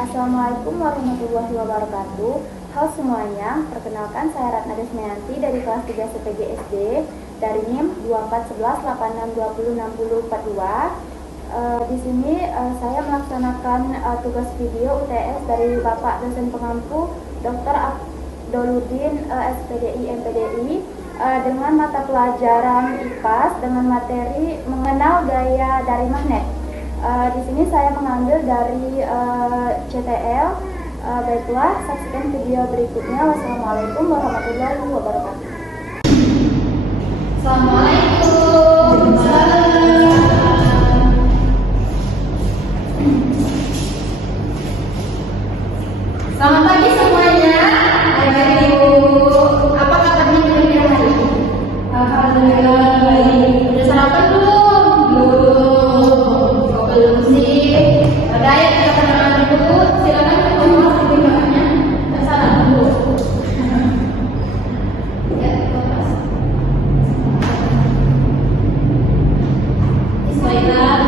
Assalamualaikum warahmatullahi wabarakatuh. Halo semuanya, perkenalkan saya Ratna Desmayanti dari kelas 3 CPG SD dari NIM 241186206042. Di sini saya melaksanakan tugas video UTS dari Bapak dosen pengampu Dr. Abdoluddin SPDI MPDI dengan mata pelajaran IPAS dengan materi mengenal gaya dari magnet. Di sini saya mengambil dari CTL. Baiklah, saksikan video berikutnya. Wassalamualaikum warahmatullahi wabarakatuh. Assalamualaikum. Selamat pagi semuanya. Adik-adik Ibu, apa kabarnya kira-kira hari ini? Alhamdulillah baik. Udah sarapan belum? Belum. Kok belum sih? Udah ya, kita kenalan dulu. Silakan keluar di bawahnya. Dan salam dulu. Ya, lepas. Bismillah.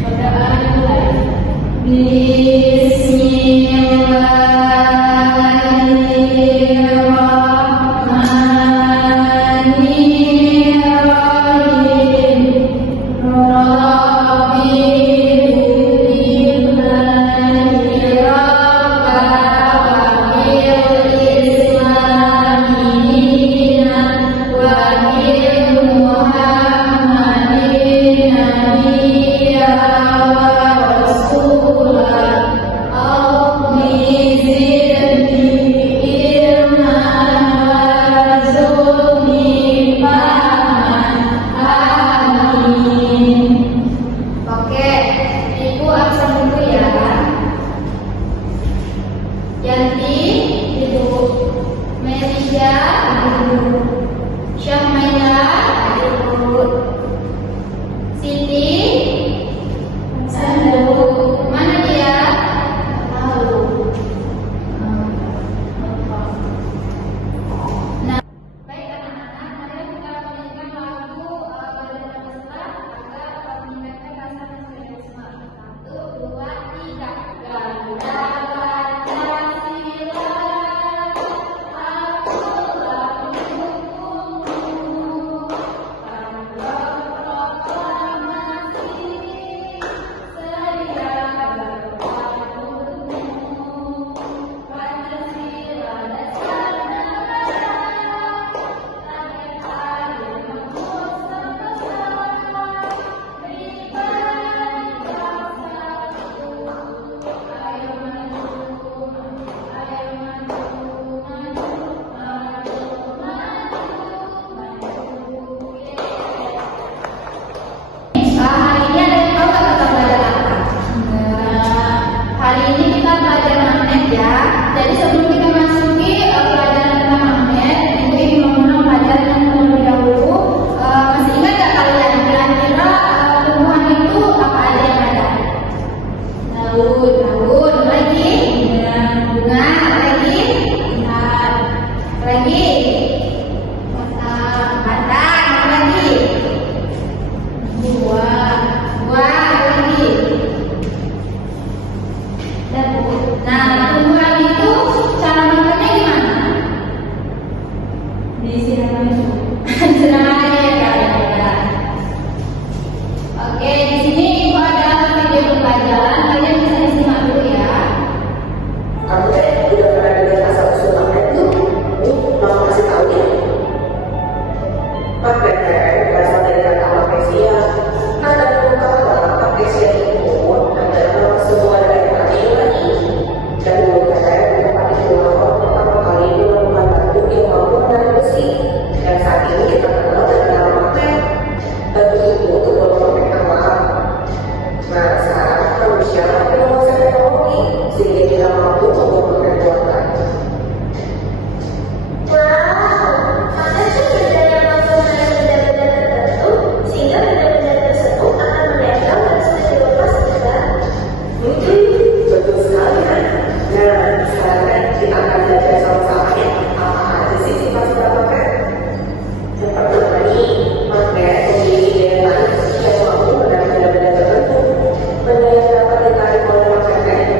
Berdoa dimulai. Yang dapat ditarik oleh magnet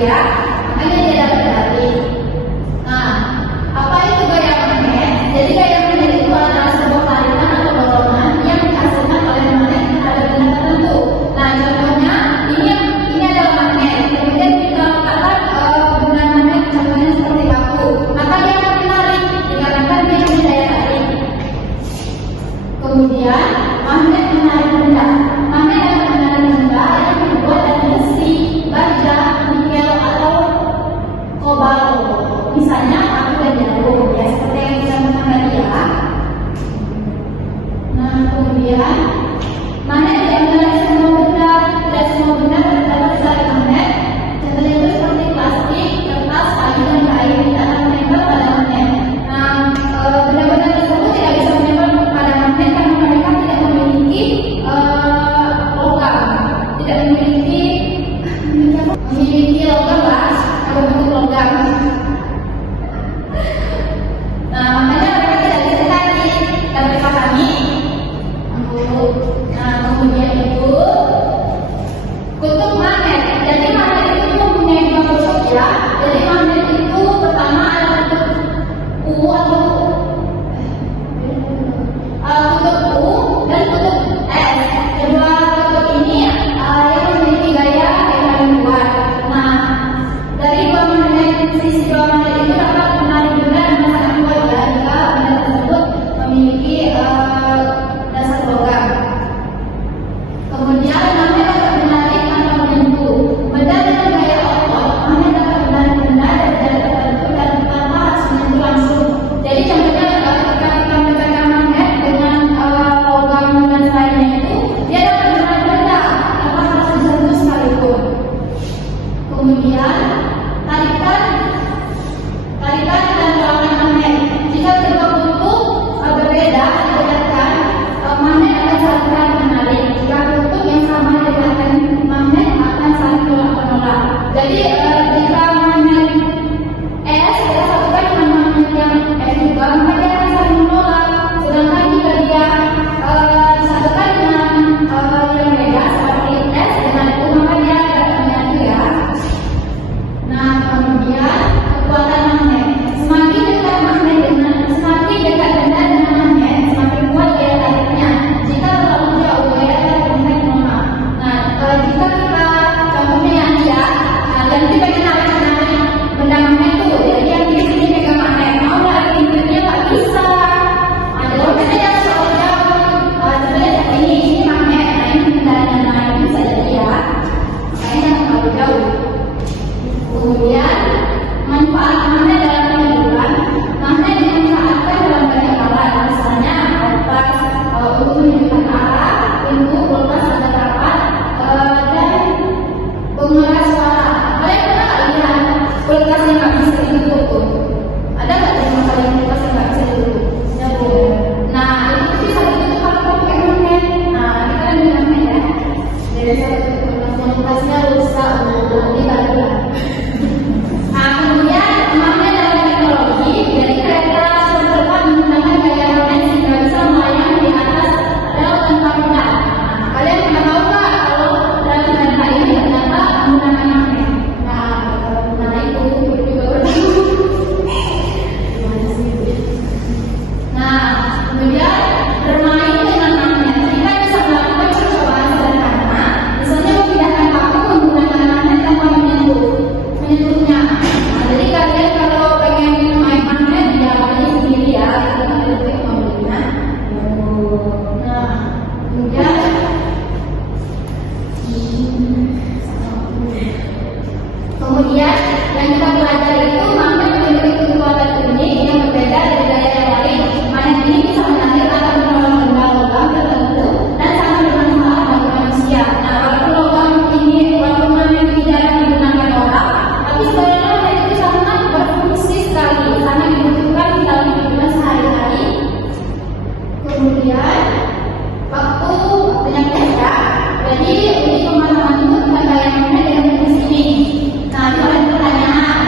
ya, makanya dia dapat medali. Nah, apa itu gaya magnet? Jadi gaya magnet itu adalah sebuah tarikan atau dorongan yang dihasilkan oleh magnet terhadap benda tertentu. Nah, contohnya ini adalah magnet. Kemudian kita letakkan benda magnet contohnya seperti batu, maka dia akan menarik dikarenakan dia punya daya tarik. Kemudian magnet menarik benda. Magnet akan menarik benda yang terbuat dari besi, baja, nikel atau kobalt. Misalnya batu dan jarum, ya seperti yang kita temukan tadi ya. Nah, kemudian magnet tidak menarik semua benda, tidak semua benda dapat ditarik magnet. Contohnya itu seperti plastik, kertas, kayu, dan kain tidak akan menempel pada magnet. Nah, benda-benda tersebut tidak bisa menempel pada magnet karena mereka tidak memiliki logam, tidak memiliki logam lah, atau bentuk logam. Nah, makanya mereka tidak bisa ditarik. Dapat dipahami? Nah, kemudian itu kutub magnet. Jadi magnet itu mempunyai dua kutub ya. Jadi magnet itu pertama adalah kutub U atau kutub U dan kutub S. Kedua kutub ini yang memiliki gaya yang paling kuat. Nah, dari dua magnet, sisi dua magnet itu dapat menarik benda dengan sangat kuat ya, jika benda tersebut memiliki dasar logam. Kemudian magnet dapat menarik tanpa menyentuh. Benda dengan gaya otot, magnet dapat menarik benda dari jarak tertentu dan tanpa harus menyentuh langsung. Jadi contohnya ketika kita menggunakan magnet dengan logam dan lainnya itu, dia dapat menarik benda tanpa harus disentuh sekalipun. Kemudian tarikan dan tolakan magnet. Jika kedua kutub berbeda didekatkan, magnet akan saling tarik menarik. Jika kutub yang sama didekatkan, magnet akan saling tolak menolak. Jadi jika magnet S kita satukan dengan magnet yang S juga, maka dia akan saling menolak. Sedangkan jika dia disatukan dengan yang beda seperti S dengan U, maka dia tidak menyatu ya. Nah, kemudian kekuatan magnet. Semakin dekat benda dengan magnet, semakin kuat daya tariknya. Jika terlalu jauh, daya tarik benda melemah. Nah, jika kita contohnya yang dia, dan kita menarik benda magnet itu, jadi yang di sini pegang magnet, mau narik pintunya nggak bisa. Ada orang yang jauh-jauh, sebenarnya ini magnet, nah ini benda yang naik bisa jadi ya, makanya jangan terlalu jauh. Kemudian manfaat magnet dalam kehidupan. Magnet dimanfaatkan dalam banyak hal, misalnya kompas untuk menunjukkan arah, pintu, kulkas agar rapat, dan pengeras suara. Kalian pernah nggak lihat kulkas yang nggak bisa ditutup tuh? Ada nggak yang masalah kulkas yang nggak bisa ditutup? Nah, itu bisa ditutup kalau pakai magnet. Nah, kita kan dengan magnet ya. Jadi saya tutup kulkasnya rusak, nanti baru. Nah, kemudian magnet dalam teknologi, jadi kereta suatu depan menggunakan gaya magnet sehingga bisa melayang di atas rel tanpa pedal. Nah, kalian pernah tahu nggak kalau rel kereta ini ternyata menggunakan magnet? Nah, mana itu juga bertahu. Nah, kemudian bermain dengan magnet. Kita bisa melakukan percobaan sederhana, misalnya memindahkan paku menggunakan magnet tanpa menyentuhnya. Nah, jadi kalian kalau pengen main magnet diawali sendiri ya, kita ambil mobilnya. Nah, kemudian yang kita belajar itu magnet memiliki kekuatan unik yang berbeda dari gaya yang lain. Magnet ini bisa menarik atau menolong benda logam tertentu dan sangat bermanfaat bagi manusia. Nah, walaupun magnet ini jarang digunakan orang, tapi sebenarnya magnet itu sangat berfungsi sekali, sangat dibutuhkan di dalam kehidupan sehari-hari. Kemudian waktunya kerja, jadi uji pemahaman itu tentang gaya magnet yang di sini. Nah, itu ada pertanyaan.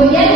Kemudian